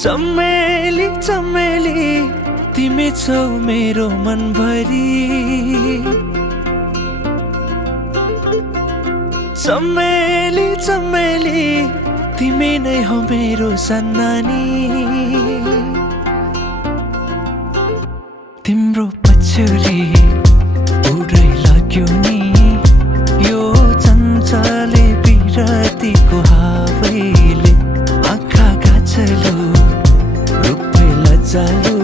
चमेली चमेली तिमी छौ मेरो मनभरि। चमेली चमेली तिमी नै हो मेरो सन्नानी। तिम्रो पछ्यौरी उडै लाग्यो नि यो चञ्चले बिरतीको हावैले। आँखा गाछलो रूपै लज्जालु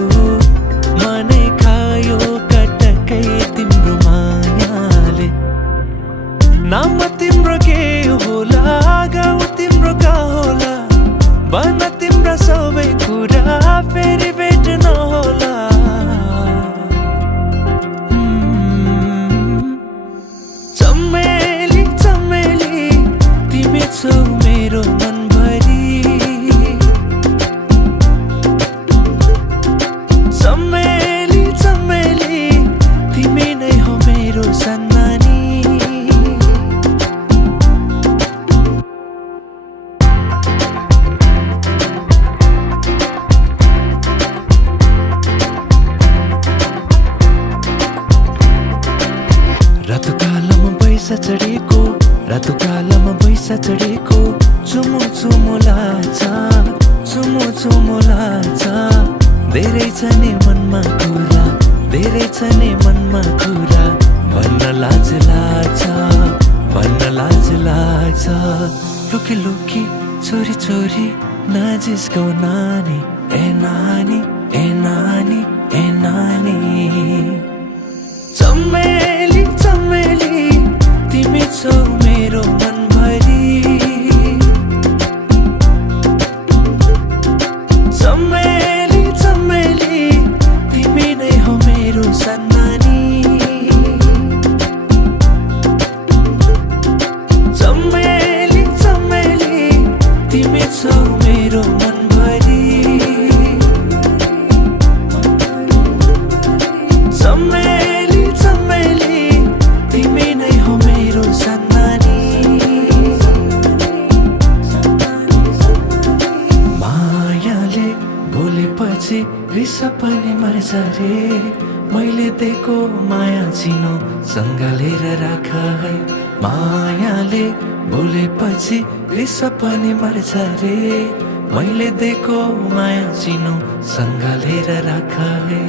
मनै खायो कटकै तिम्रो मायाले। नाम तिम्रो के होला गाउँ तिम्रो का होला भन तिम्रा सबै कुरा फेरि भेट्न होला। चमेली चमेली तिमी छौ मेरो मनभरि। चमेली चमेली तिमी नै हो मेरो सन्नानी। रातो कालोमा बैसा चढेको रातो कालोमा बैसा चढेको चुमो चुमो लाग्छ चुमो चुमो लाग्छ। धेरै छ नि मनमा कुरा धेरै छ नि मनमा कुरा भन्न लाज लाग्छ भन्न लाज लाग्छ। लुकी लुकी छोरी छोरी नजिस्काऊ नानी ए नानी ए नानी ए नानी। चमेली चमेली तिमी छौ मेरो मनभरि। चमेली चमेली तिमी नै हो मेरो सन्नानी। चमेली चमेली तिमी छौ मेरो मनभरि। चमेली चमेली तिमी नै हो मेरो सन्नानी। मायाले बोलेपछि रिस पनि मर्छ रे मैले दिएको माया चिनो सँगालेर राख है। मायाले बोलेपछि रिस पनि मर्छ रे मैले दिएको माया चिनो सँगालेर राख है।